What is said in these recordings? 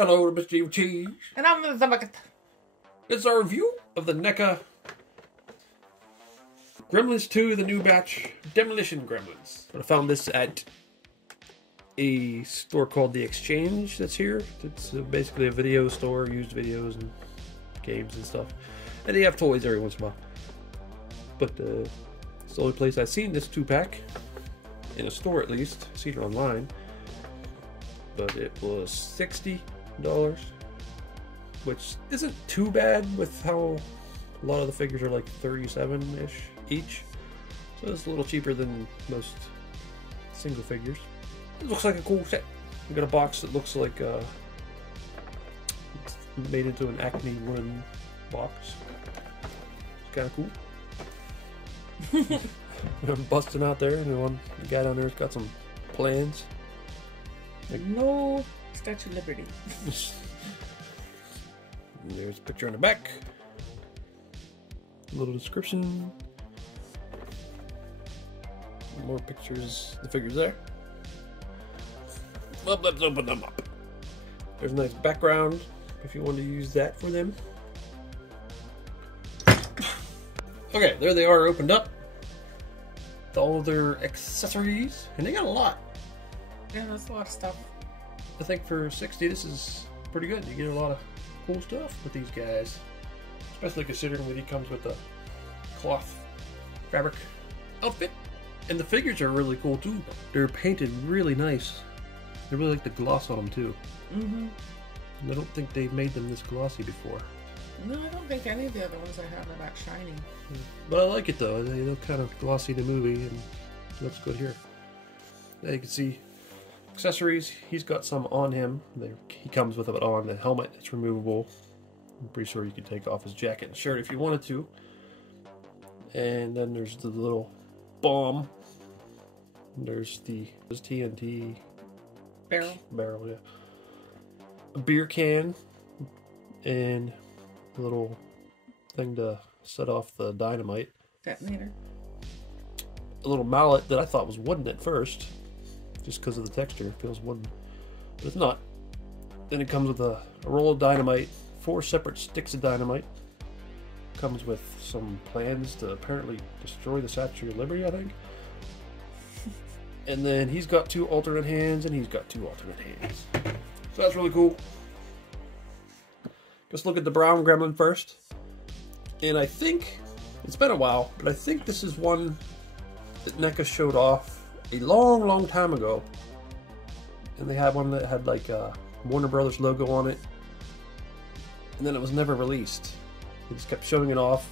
Hello, Mr. Evilcheese. And I'm the bucket. It's our review of the NECA Gremlins 2, the new batch Demolition Gremlins. I found this at a store called The Exchange that's here. It's basically a video store, used videos and games and stuff. And they have toys every once in a while. But it's the only place I've seen this 2-pack. In a store at least. I've seen it online. But it was $60. Which isn't too bad with how a lot of the figures are like 37-ish each. So it's a little cheaper than most single figures. It looks like a cool set. We got a box that looks like it's made into an Acme wooden box. It's kind of cool. I'm busting out there, and the guy down there's got some plans. Like, no Statue of Liberty. There's a picture on the back. A little description. More pictures. The figures there. Well, let's open them up. There's a nice background if you want to use that for them. Okay, there they are opened up. With all their accessories. And they got a lot. Yeah, that's a lot of stuff. I think for $60 this is pretty good. You get a lot of cool stuff with these guys. Especially considering that he comes with a cloth fabric outfit. And the figures are really cool too. They're painted really nice. I really like the gloss on them too. Mm-hmm. I don't think they've made them this glossy before. No, I don't think any of the other ones I have are that shiny. But I like it though. They look kind of glossy in the movie and it looks good here. Now you can see accessories. He's got some on him. He comes with it on. The helmet, it's removable. I'm pretty sure you can take off his jacket and shirt if you wanted to. And then there's the little bomb. There's the TNT barrel, yeah. A beer can and a little thing to set off the dynamite. Detonator. A little mallet that I thought was wooden at first, just because of the texture. It feels wooden, but it's not. Then it comes with a roll of dynamite, 4 separate sticks of dynamite. Comes with some plans to apparently destroy the Statue of Liberty, I think. And then he's got 2 alternate hands, and he's got 2 alternate hands. So that's really cool. Let's look at the brown gremlin first. And I think, it's been a while, but I think this is one that NECA showed off a long, long time ago. And they had one that had like a Warner Brothers logo on it. And then it was never released. They just kept showing it off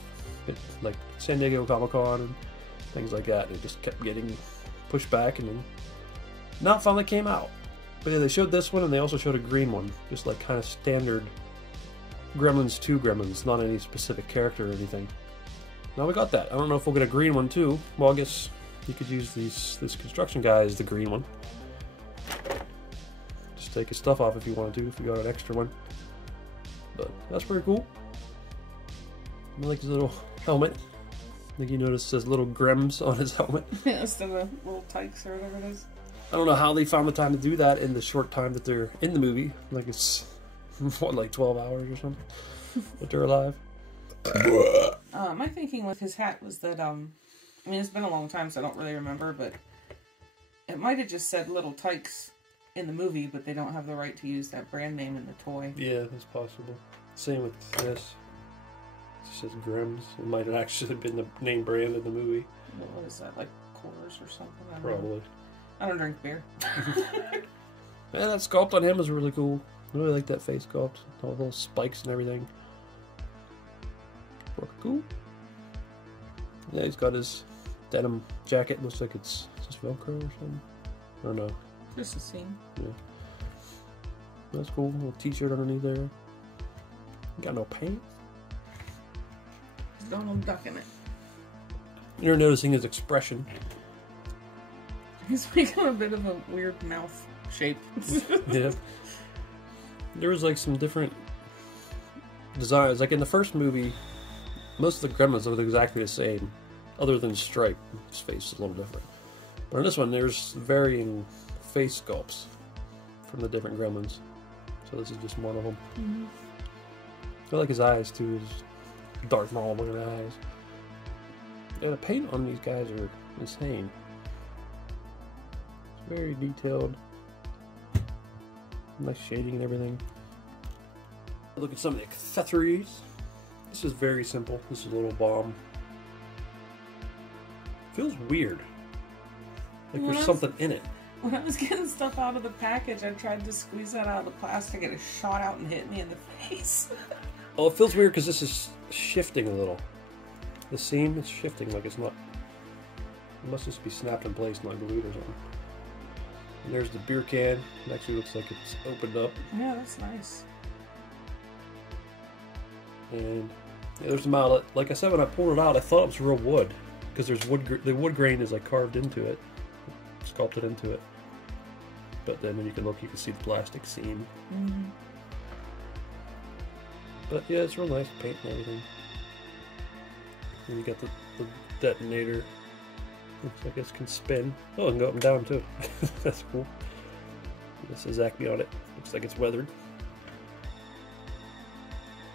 at like San Diego Comic-Con and things like that. It just kept getting pushed back and then now finally came out. But yeah, they showed this one and they also showed a green one. Just like kind of standard Gremlins 2 Gremlins, not any specific character or anything. Now we got that. I don't know if we'll get a green one too. Well, I guess you could use this construction guy as the green one. Just take his stuff off if you wanted to, if you got an extra one. But that's pretty cool. I like his little helmet. I think you noticed it says little Grems on his helmet. Yeah, instead of little tykes or whatever it is. I don't know how they found the time to do that in the short time that they're in the movie. Like it's, what, like 12 hours or something? That they're alive. My thinking with his hat was that, I mean, it's been a long time, so I don't really remember, but it might have just said Little Tykes in the movie, but they don't have the right to use that brand name in the toy. Yeah, that's possible. Same with this. It says Grims. It might have actually been the name brand in the movie. What is that, like Coors or something? Probably. I don't drink beer. Yeah, that sculpt on him is really cool. I really like that face sculpt. All those spikes and everything. Cool. Yeah, he's got his denim jacket. Looks like it's just Velcro or something. Or no. Just a seam. Yeah. That's cool. Little t-shirt underneath there. Got no pants. Donald Duck in it. You're noticing his expression. He's making a bit of a weird mouth shape. Yeah. There was like some different designs. Like in the first movie, most of the Gremlins look exactly the same, other than Stripe. His face is a little different. But in this one, there's varying face sculpts from the different Gremlins. So this is just one of them. I like his eyes too. His Darth Maul looking eyes. And the paint on these guys are insane. It's very detailed. Nice shading and everything. Look at some of the accessories. This is very simple. This is a little bomb. Feels weird. Like there's something in it. When I was getting stuff out of the package, I tried to squeeze that out of the plastic and it shot out and hit me in the face. Oh, it feels weird because this is shifting a little. The seam is shifting like it's not... It must just be snapped in place, not glued or something. And there's the beer can. It actually looks like it's opened up. Yeah, that's nice. And yeah, there's the mallet. Like I said, when I pulled it out, I thought it was real wood. Because there's the wood grain is like carved into it. Sculpted into it. But then when you can look, you can see the plastic seam. But yeah, it's real nice paint and everything. And you got the detonator. Looks like it can spin. Oh, and go up and down too. That's cool. This is Acme on it. Looks like it's weathered.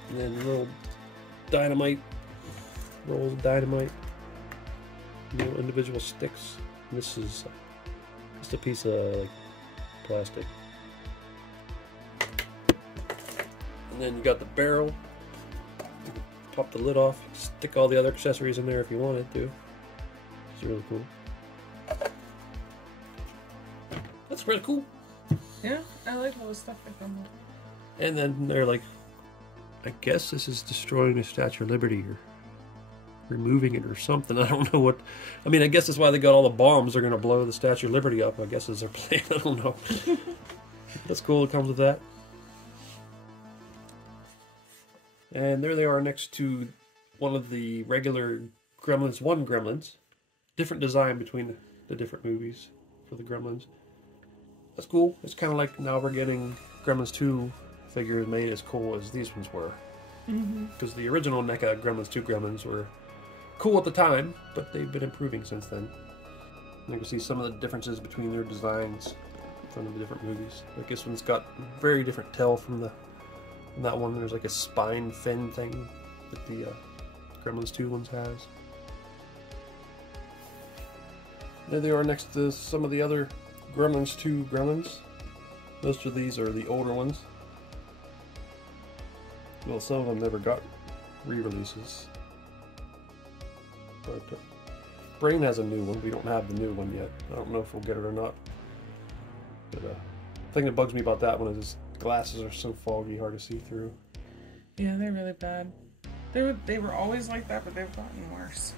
And then little dynamite. Rolls of dynamite. Little individual sticks. And this is just a piece of like plastic. And then you got the barrel. Pop the lid off. Stick all the other accessories in there if you wanted to. It's really cool. That's really cool. Yeah, I like all the stuff that come with. And then they're like, I guess this is destroying the Statue of Liberty or removing it or something. I don't know what. I mean, I guess that's why they got all the bombs. They're going to blow the Statue of Liberty up, I guess, is their plan. I don't know. That's cool. It comes with that. And there they are next to one of the regular Gremlins 1 Gremlins. Different design between the different movies for the Gremlins. That's cool. It's kind of like now we're getting Gremlins 2 figures made as cool as these ones were. Because the original NECA Gremlins 2 Gremlins were cool at the time, but they've been improving since then. And you can see some of the differences between their designs from the different movies. Like this one's got very different tail from that one. There's like a spine fin thing that the Gremlins 2 ones has. There they are next to some of the other Gremlins 2 Gremlins. Most of these are the older ones. Well, some of them never got re-releases. But Brain has a new one. We don't have the new one yet. I don't know if we'll get it or not. But the thing that bugs me about that one is his glasses are so foggy, hard to see through. Yeah, they're really bad. They were always like that, but they've gotten worse.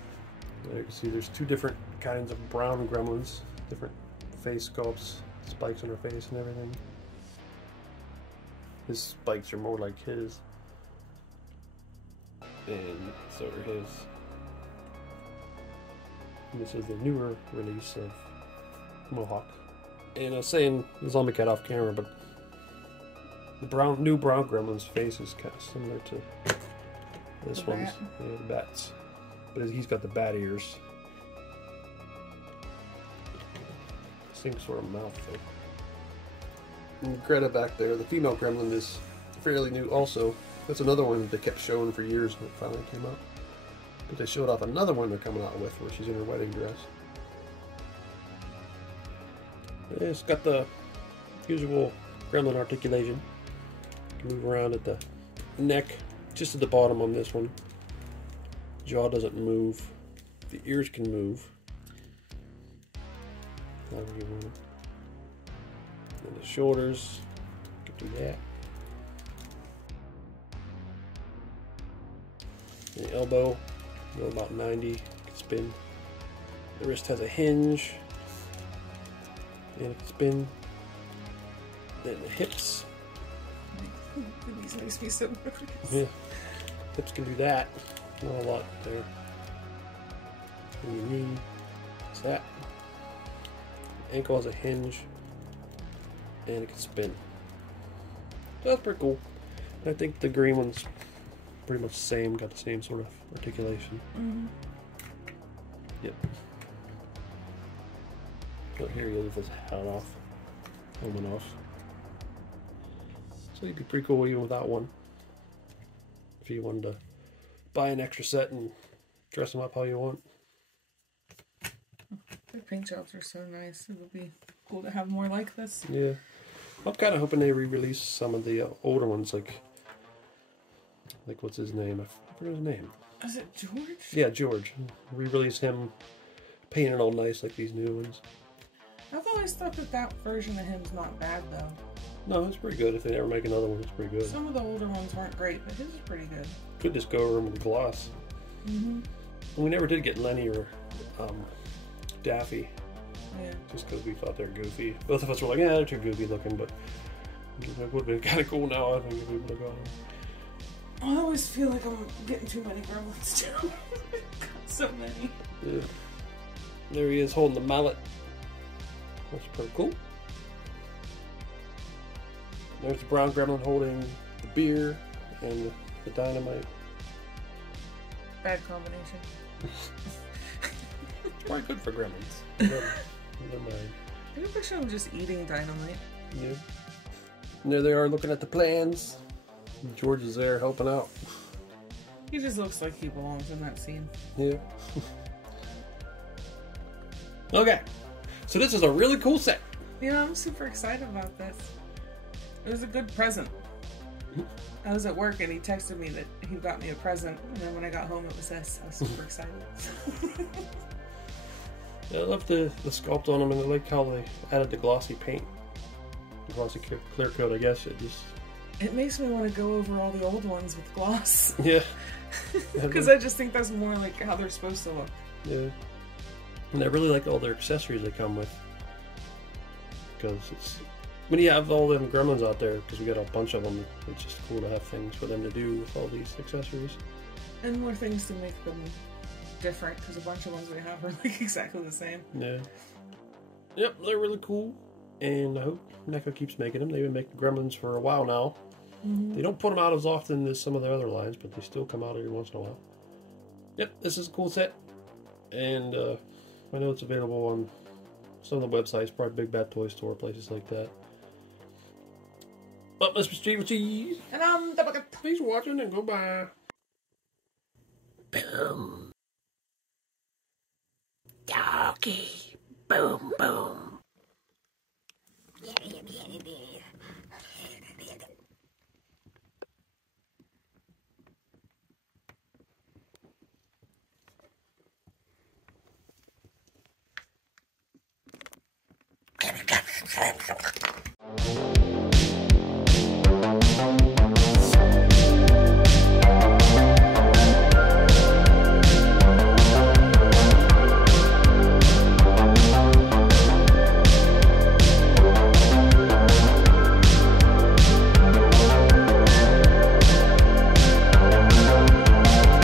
There you can see there's two different kinds of brown Gremlins. Different face sculpts, spikes on her face and everything. His spikes are more like his. And so are his. And this is the newer release of Mohawk. And I was saying, the zombie cat off camera, but the new brown Gremlin's face is kind of similar to this one's. Yeah, the bat's. But he's got the bat ears. Same sort of mouth though. And Greta back there, the female Gremlin, is fairly new also. That's another one they kept showing for years when it finally came out. But they showed off another one they're coming out with where she's in her wedding dress. It's got the usual Gremlin articulation. You can move around at the neck, just at the bottom on this one. Jaw doesn't move. The ears can move. However you want it. And the shoulders, you can do that. And the elbow, go about 90, you can spin. The wrist has a hinge, and it can spin. Then the hips. These makes me so nervous. Yeah, hips can do that. Not a lot there. And your knee, it's that. The ankle has a hinge, and it can spin. So that's pretty cool. I think the green one's pretty much the same, got the same sort of articulation. Yep. But here he is with his hat off, helmet off. So it'd be pretty cool even without one. If you wanted to buy an extra set and dress them up how you want. The paint jobs are so nice. It would be cool to have more like this. Yeah. I'm kind of hoping they re-release some of the older ones, like what's his name? I forget his name. Is it George? Yeah, George. Re-release him painted all nice like these new ones. I've always thought that version of him's not bad though. No, it's pretty good. If they ever make another one, it's pretty good. Some of the older ones weren't great, but his is pretty good. Could just go over them with gloss. Mm-hmm. And we never did get Lenny or Daffy. Yeah. Just because we thought they were goofy. Both of us were like, yeah, they're too goofy looking, but it would have been kind of cool now, I think, if we would have got them. I always feel like I'm getting too many gremlins too. Got so many. Yeah. There he is holding the mallet. That's pretty cool. There's the brown gremlin holding the beer and the dynamite. Bad combination. It's probably good for gremlins. Never mind. Maybe I should just eating dynamite. Yeah. And there they are looking at the plans. George is there helping out. He just looks like he belongs in that scene. Yeah. Okay. So this is a really cool set. Yeah, I'm super excited about this. It was a good present. I was at work and he texted me that he got me a present, and then when I got home it was this. I was super excited. Yeah, I love the sculpt on them, and I like how they added the glossy paint. The glossy clear coat, I guess. It makes me want to go over all the old ones with gloss. Yeah. Because I just think that's more like how they're supposed to look. Yeah. And I really like all their accessories they come with. Because when you have all them gremlins out there, because we got a bunch of them, it's just cool to have things for them to do with all these accessories. And more things to make them different, because a bunch of ones we have are like exactly the same. Yeah. Yep, they're really cool. And I hope NECA keeps making them. They've been making gremlins for a while now. Mm-hmm. They don't put them out as often as some of their other lines, but they still come out every once in a while. Yep, this is a cool set. And I know it's available on some of the websites, probably Big Bad Toy Store, places like that. But Mr. Evilcheese. And the bucket. Thanks for watching and goodbye. Boom. Doggy. Boom, boom.